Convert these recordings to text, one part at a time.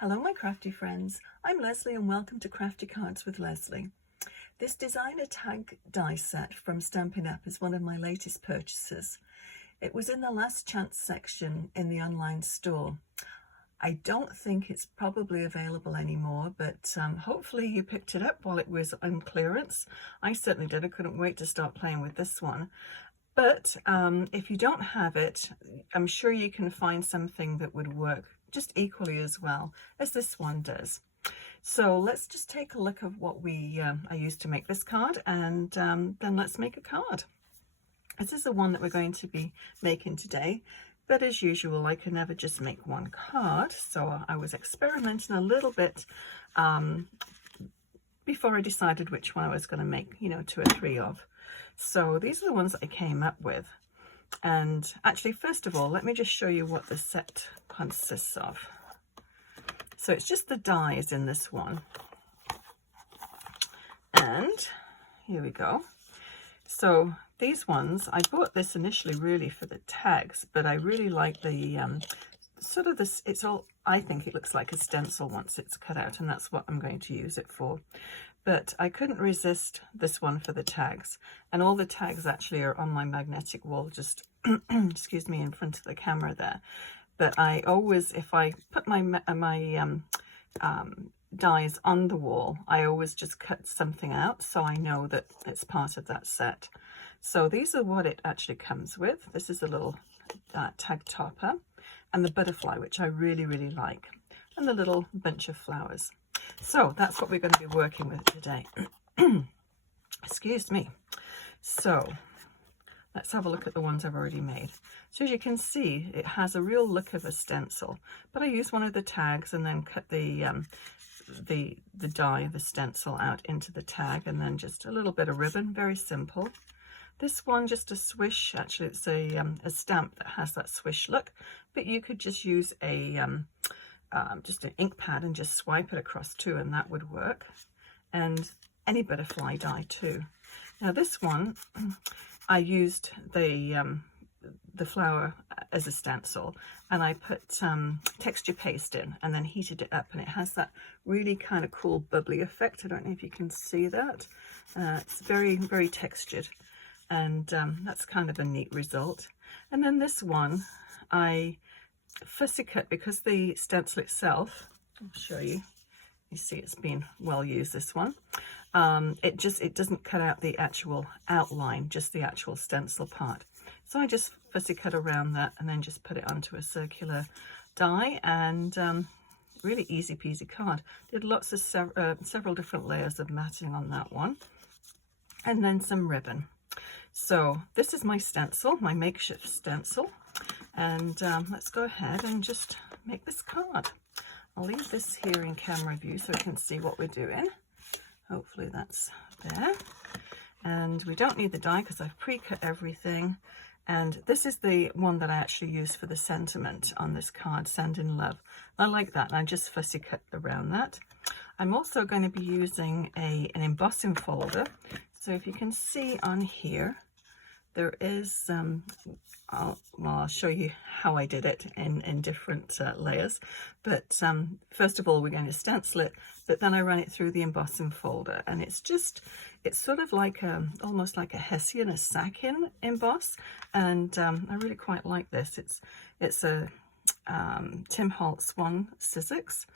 Hello my crafty friends, I'm Lesley and welcome to Crafty Cards with Lesley. This designer tag die set from Stampin' Up is one of my latest purchases. It was in the last chance section in the online store. I don't think it's probably available anymore, but hopefully you picked it up while it was on clearance. I certainly did. I couldn't wait to start playing with this one. But if you don't have it, I'm sure you can find something that would work just equally as well as this one does. So let's just take a look at what I used to make this card, and then let's make a card. This is the one that we're going to be making today, but as usual I can never just make one card, so I was experimenting a little bit before I decided which one I was going to make, 2 or 3 of. So these are the ones that I came up with. And actually, first of all, let me just show you what the set consists of. So it's just the dies in this one. And here we go. So these ones, I bought this initially really for the tags, but I really like the sort of this, I think it looks like a stencil once it's cut out, and that's what I'm going to use it for. But I couldn't resist this one for the tags, and all the tags actually are on my magnetic wall, just excuse me, in front of the camera there. But I always, if I put my dies on the wall, I always just cut something out so I know that it's part of that set. So these are what it actually comes with. This is a little tag topper, and the butterfly, which I really like, and the little bunch of flowers. So that's what we're going to be working with today. Excuse me. So let's have a look at the ones I've already made. So as you can see, it has a real look of a stencil, but I used one of the tags and then cut the die, the stencil, out into the tag, and then just a little bit of ribbon, very simple. This one, just a swish. Actually, it's a stamp that has that swish look, but you could just use just an ink pad and just swipe it across too, and that would work. And any butterfly die too. Now this one, I used the flower as a stencil, and I put texture paste in and then heated it up, and it has that really kind of cool bubbly effect. I don't know if you can see that. It's very textured, and that's kind of a neat result. And then this one I fussy cut, because the stencil itself, I'll show you, you see it's been well used, this one. It doesn't cut out the actual outline, just the actual stencil part. So I just fussy cut around that and then just put it onto a circular die, and really easy peasy card. Did lots of several different layers of matting on that one, and then some ribbon. So this is my stencil, my makeshift stencil, and let's go ahead and just make this card. I'll leave this here in camera view so you can see what we're doing. Hopefully that's there. And we don't need the die because I've pre-cut everything. And this is the one that I actually use for the sentiment on this card, Send in Love. I like that, and I just fussy cut around that. I'm also going to be using an embossing folder. So if you can see on here, there is, I'll show you how I did it in different layers. But first of all, we're going to stencil it, but then I run it through the embossing folder, and it's sort of like almost like a Hessian, a sacking emboss, and I really quite like this. It's a Tim Holtz 1 Sizzix,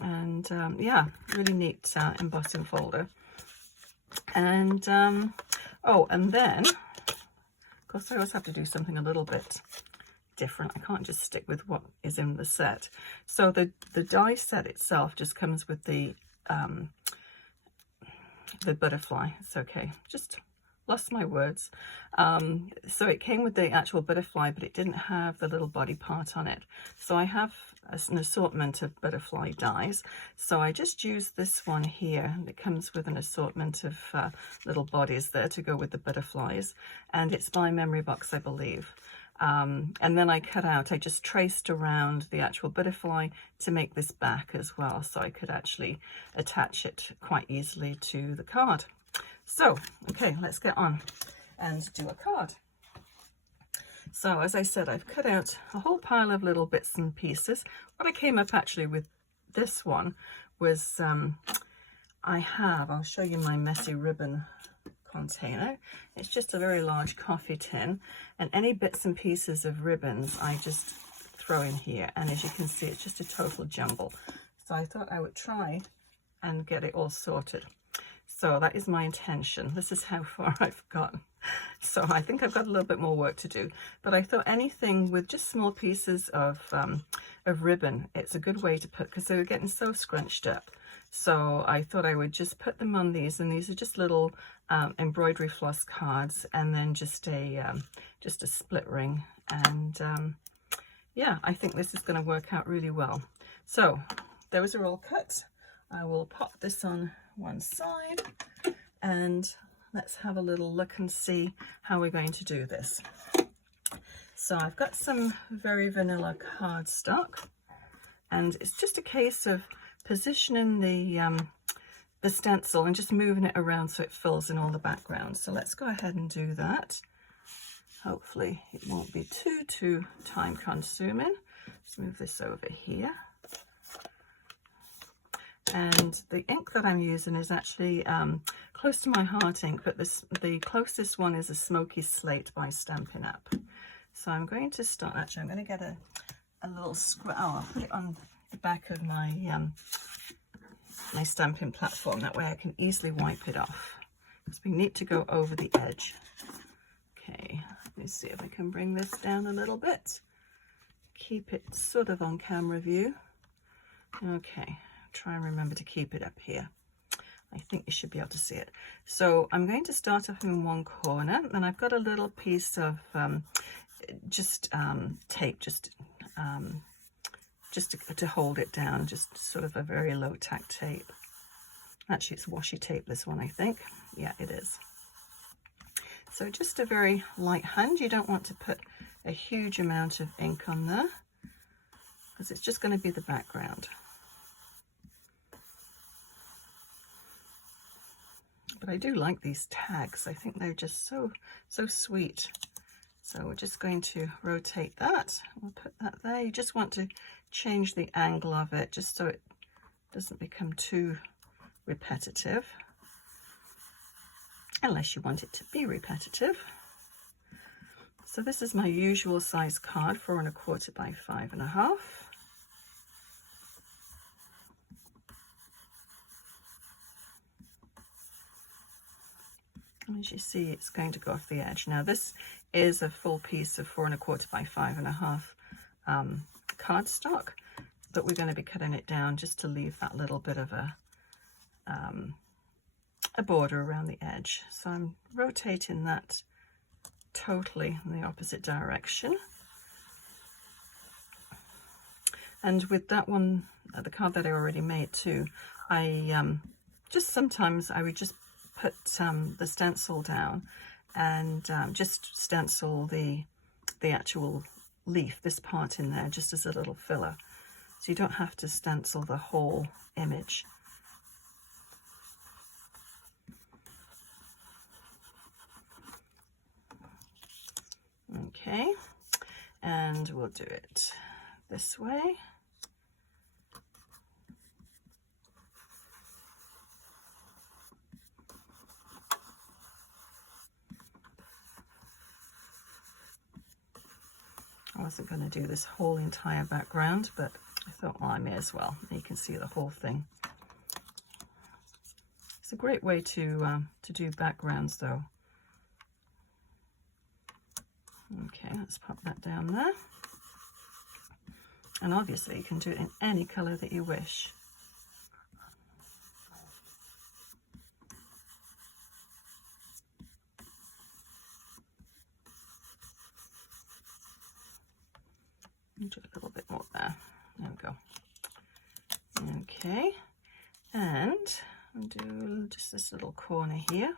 and yeah, really neat embossing folder. And oh, and then of course I always have to do something a little bit different. I can't just stick with what is in the set. So the die set itself just comes with the butterfly. It's okay, just lost my words. So it came with the actual butterfly, but it didn't have the little body part on it. So I have an assortment of butterfly dies. So I just used this one here, and it comes with an assortment of little bodies there to go with the butterflies, and it's by Memory Box, I believe. And then I just traced around the actual butterfly to make this back as well, so I could actually attach it quite easily to the card. So, okay, let's get on and do a card. So as I said, I've cut out a whole pile of little bits and pieces. What I came up actually with this one was, I'll show you my messy ribbon container. It's just a very large coffee tin, and any bits and pieces of ribbons I just throw in here, and as you can see, it's just a total jumble. So I thought I would try and get it all sorted. So that is my intention. This is how far I've gotten. So I think I've got a little bit more work to do, but I thought anything with just small pieces of ribbon, it's a good way to put, because they were getting so scrunched up. So I thought I would just put them on these, and these are just little embroidery floss cards, and then just a split ring. And yeah, I think this is going to work out really well. So those are all cut. I will pop this on one side, and let's have a little look and see how we're going to do this. So I've got some very vanilla cardstock, and it's just a case of positioning the stencil and just moving it around so it fills in all the background. So let's go ahead and do that. Hopefully it won't be too time consuming. Let's move this over here. And the ink that I'm using is actually close to my heart ink, but the closest one is a Smoky Slate by Stampin' Up. So I'm going to start, actually I'm going to get a little I'll put it on the back of my my Stampin' platform, that way I can easily wipe it off. It's been neat to go over the edge. Okay, let me see if I can bring this down a little bit. Keep it sort of on camera view. Okay. Try and remember to keep it up here. I think you should be able to see it. So I'm going to start off in one corner, and I've got a little piece of tape, just to hold it down, just sort of a very low tack tape. Actually, it's washi tape, this one, I think. Yeah, it is. So just a very light hand. You don't want to put a huge amount of ink on there, because it's just going to be the background. But I do like these tags. I think they're just so sweet. So we're just going to rotate that. We'll put that there. You just want to change the angle of it just so it doesn't become too repetitive, unless you want it to be repetitive. So this is my usual size card, 4 1/4 by 5 1/2. As you see, it's going to go off the edge. Now this is a full piece of 4 1/4 by 5 1/2 cardstock, but we're going to be cutting it down just to leave that little bit of a border around the edge. So I'm rotating that totally in the opposite direction. And with that one, the card that I already made too, I sometimes I would just put the stencil down and just stencil the actual leaf, this part in there, just as a little filler. So you don't have to stencil the whole image. Okay, and we'll do it this way. I wasn't going to do this whole entire background, but I thought, well, I may as well. You can see the whole thing. It's a great way to do backgrounds, though. Okay, let's pop that down there. And obviously, you can do it in any color that you wish. Do a little bit more there. There we go. Okay, and I'll do just this little corner here.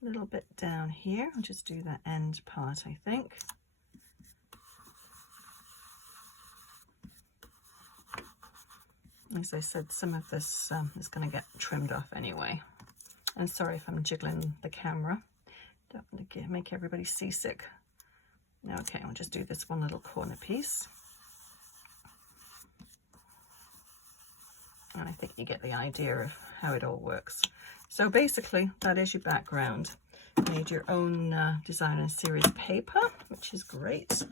A little bit down here. I'll just do that end part, I think. As I said, some of this is going to get trimmed off anyway. And sorry if I'm jiggling the camera. Don't want to make everybody seasick. Okay, I'll just do this one little corner piece. And I think you get the idea of how it all works. So basically, that is your background. You made your own designer series paper, which is great.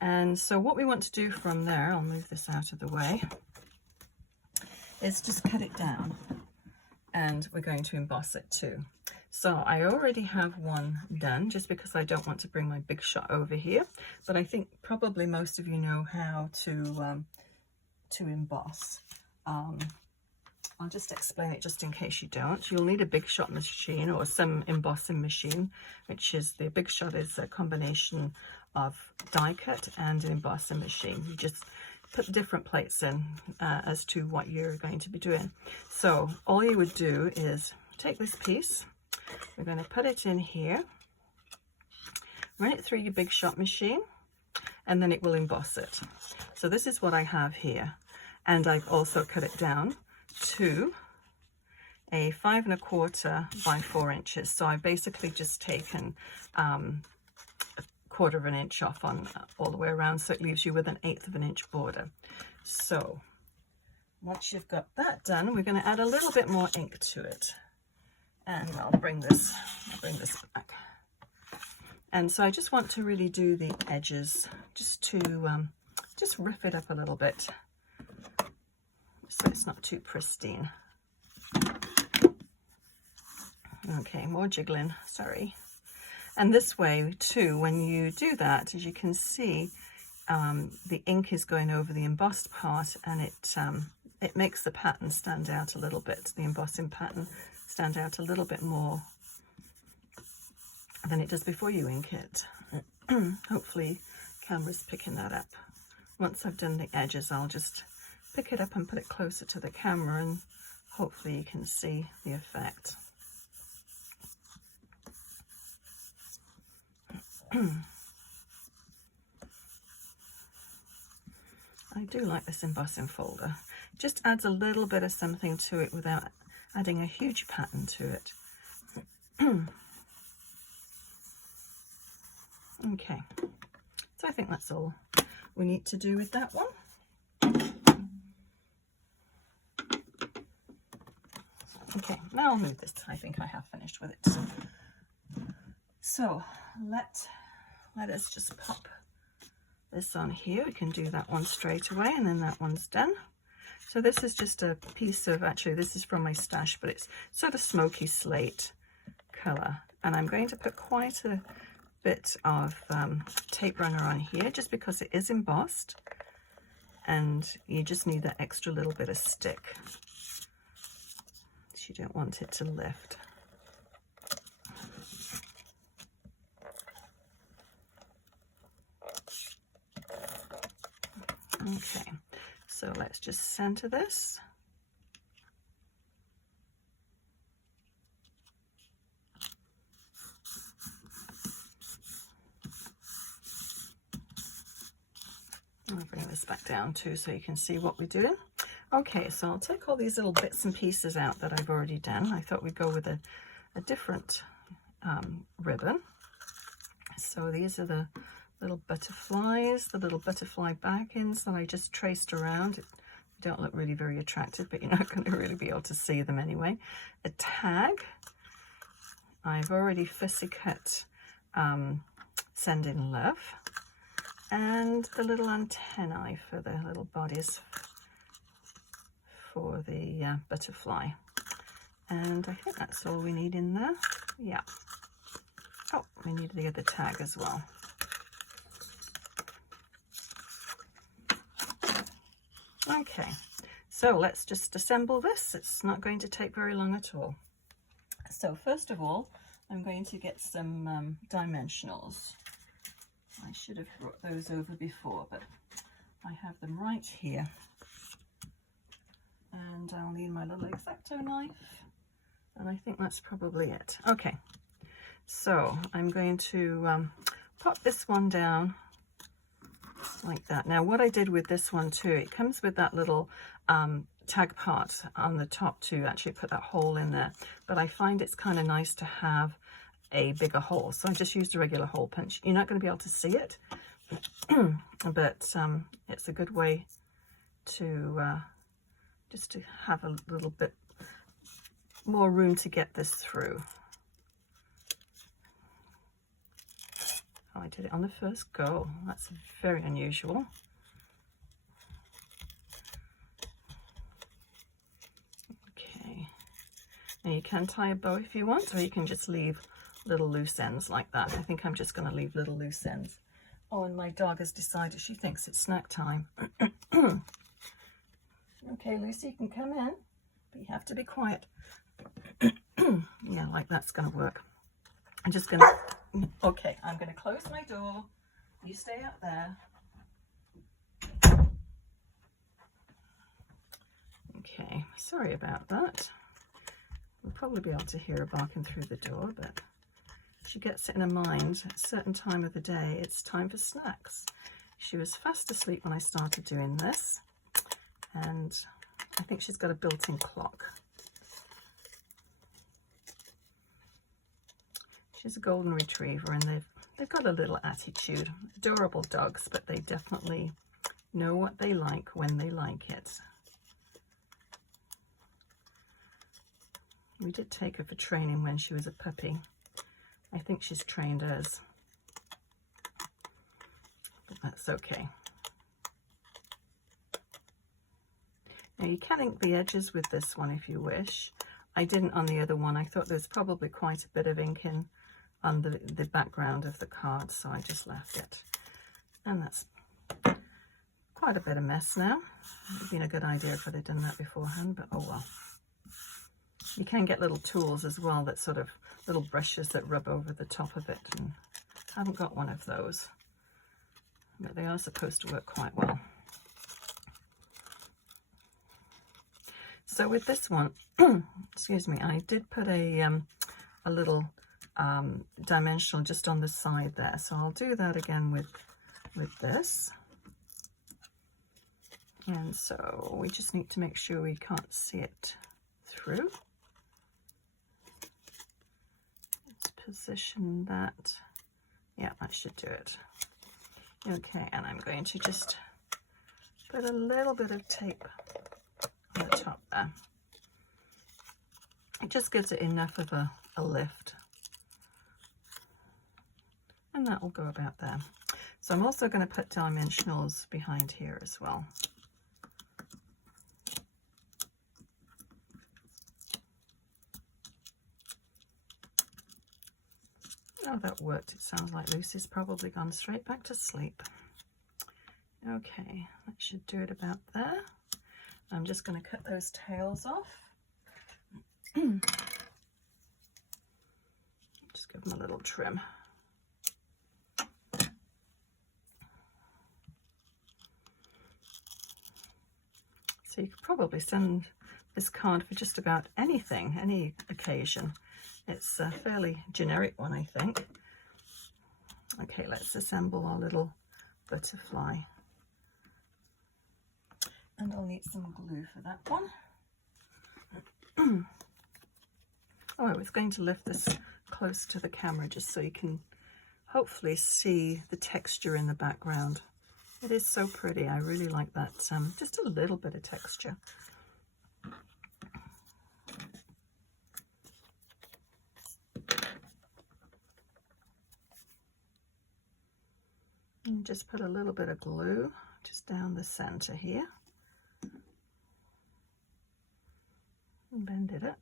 And so what we want to do from there, I'll move this out of the way, is just cut it down. And we're going to emboss it too. So I already have one done, just because I don't want to bring my big shot over here. But I think probably most of you know how to emboss. I'll just explain it just in case you don't. You'll need a big shot machine or some embossing machine, which is, the big shot is a combination of die cut and an embossing machine. You just put different plates in as to what you're going to be doing. So all you would do is take this piece, we're going to put it in here, run it through your big shot machine, and then it will emboss it. So this is what I have here. And I've also cut it down to a 5 1/4 by 4 inches. So I've basically just taken a 1/4 of an inch off on all the way around, so it leaves you with an 1/8 of an inch border. So once you've got that done, we're going to add a little bit more ink to it. And I'll bring this back. And so I just want to really do the edges, just to just riff it up a little bit, so it's not too pristine. Okay, more jiggling, sorry. And this way too, when you do that, as you can see, the ink is going over the embossed part, and it makes the pattern stand out a little bit, the embossing pattern stand out a little bit more than it does before you ink it. Hopefully camera's picking that up. Once I've done the edges, I'll just pick it up and put it closer to the camera, and hopefully you can see the effect. I do like this embossing folder. It just adds a little bit of something to it without adding a huge pattern to it. Okay, so I think that's all we need to do with that one. Okay, now I'll move this. I think I have finished with it. So let us just pop this on here. We can do that one straight away, and then that one's done. So this is just a piece of, actually this is from my stash, but it's sort of smoky slate color. And I'm going to put quite a bit of tape runner on here, just because it is embossed, and you just need that extra little bit of stick. You don't want it to lift. Okay, so let's just center this. I'll bring this back down too so you can see what we're doing. Okay, so I'll take all these little bits and pieces out that I've already done. I thought we'd go with a different ribbon. So these are the little butterflies, the little butterfly back-ends that I just traced around. They don't look really very attractive, but you're not going to really be able to see them anyway. A tag. I've already fussy cut Sending Love. And the little antennae for the little bodies for the butterfly. And I think that's all we need in there. Yeah. Oh, we need the other tag as well. Okay, so let's just assemble this. It's not going to take very long at all. So first of all, I'm going to get some dimensionals. I should have brought those over before, but I have them right here. And I'll need my little X-Acto knife, and I think that's probably it. Okay, so I'm going to pop this one down like that. Now what I did with this one too, it comes with that little tag part on the top to actually put that hole in there, but I find it's kind of nice to have a bigger hole. So I just used a regular hole punch. You're not going to be able to see it, but it's a good way to just to have a little bit more room to get this through. Oh, I did it on the first go. That's very unusual. Okay. Now you can tie a bow if you want, or you can just leave little loose ends like that. I think I'm just going to leave little loose ends. Oh, and my dog has decided she thinks it's snack time. Okay, Lucy, you can come in, but you have to be quiet. Yeah, like that's going to work. I'm just going to, okay, I'm going to close my door. You stay out there. Okay, sorry about that. We'll probably be able to hear her barking through the door, but she gets it in her mind at a certain time of the day, it's time for snacks. She was fast asleep when I started doing this, and I think she's got a built-in clock. She's a golden retriever, and they've got a little attitude. Adorable dogs, but they definitely know what they like when they like it. We did take her for training when she was a puppy. I think she's trained as, but that's okay. Now you can ink the edges with this one if you wish. I didn't on the other one. I thought there's probably quite a bit of ink in on the background of the card, so I just left it. And that's quite a bit of mess now. It would have been a good idea if I'd have done that beforehand, but oh well. You can get little tools as well, that sort of little brushes that rub over the top of it, and I haven't got one of those, but they are supposed to work quite well. So with this one, excuse me, I did put a little dimensional just on the side there, so I'll do that again with this. And so we just need to make sure we can't see it through. Let's position that. Yeah, that should do it. Okay, and I'm going to just put a little bit of tape on the top there. It just gives it enough of a lift. And that will go about there. So I'm also going to put dimensionals behind here as well. Oh, that worked. It sounds like Lucy's probably gone straight back to sleep. Okay, that should do it about there. I'm just going to cut those tails off. Just give them a little trim. So you could probably send this card for just about anything, any occasion. It's a fairly generic one, I think. Okay, let's assemble our little butterfly. And I'll need some glue for that one. Oh, I was going to lift this close to the camera just so you can hopefully see the texture in the background. It is so pretty. I really like that, just a little bit of texture. And just put a little bit of glue just down the center here. And bend it up.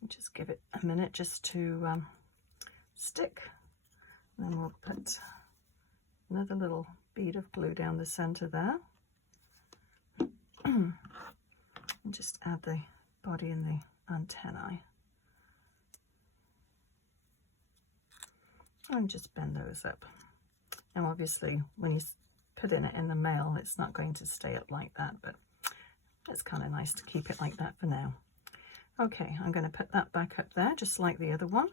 And just give it a minute just to stick. And then we'll put another little bead of glue down the center there. And just add the body and the antennae. And just bend those up. Now obviously when you put in it in the mail, it's not going to stay up like that, but it's kind of nice to keep it like that for now. Okay, I'm going to put that back up there just like the other one,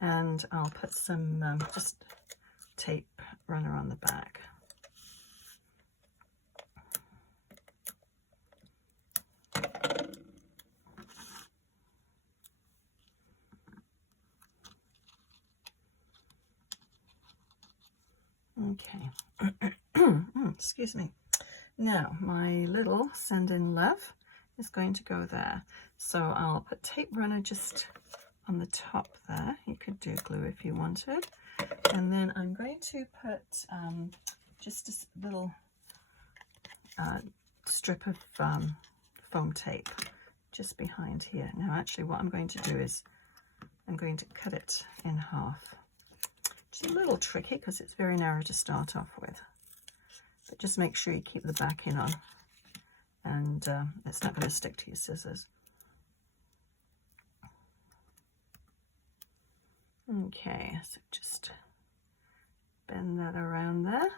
and I'll put some just tape runner on the back. Excuse me. Now my little send in love is going to go there. So I'll put tape runner just on the top there. You could do glue if you wanted. And then I'm going to put just a little strip of foam tape just behind here. Now actually what I'm going to do is I'm going to cut it in half. It's a little tricky because it's very narrow to start off with. But just make sure you keep the backing on, and it's not going to stick to your scissors. Okay, so just bend that around there.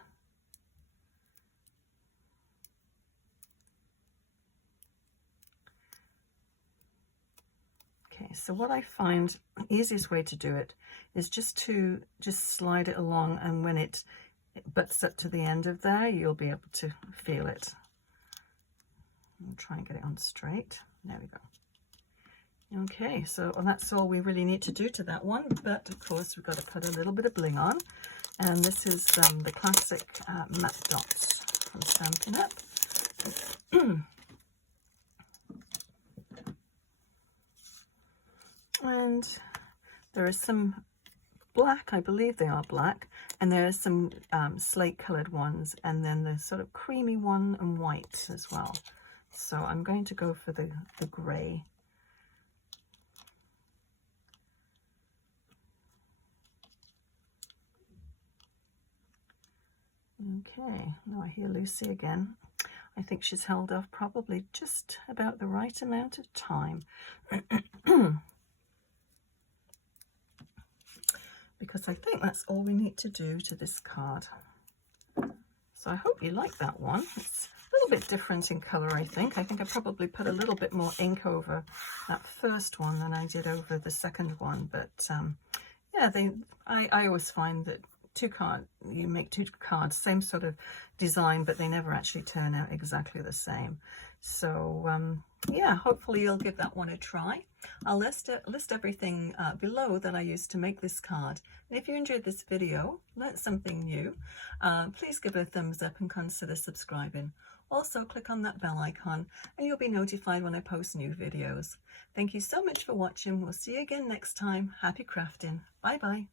Okay, so what I find the easiest way to do it is just to slide it along, and when it butts up to the end of there, you'll be able to feel it. I'll try and get it on straight. There we go. Okay, so that's all we really need to do to that one, but of course we've got to put a little bit of bling on, and this is the classic matte dots from Stampin' Up. And there is some black, I believe they are black, and there are some slate colored ones, and then the sort of creamy one and white as well. So I'm going to go for the gray. Okay, now I hear Lucy again. I think she's held off probably just about the right amount of time. Because I think that's all we need to do to this card. So I hope you like that one. It's a little bit different in colour, I think. I probably put a little bit more ink over that first one than I did over the second one. But yeah, I always find that you make two cards, same sort of design, but they never actually turn out exactly the same. So yeah, hopefully you'll give that one a try. I'll list everything below that I used to make this card. And if you enjoyed this video, learned something new, please give it a thumbs up and consider subscribing. Also click on that bell icon and you'll be notified when I post new videos. Thank you so much for watching. We'll see you again next time. Happy crafting. Bye bye.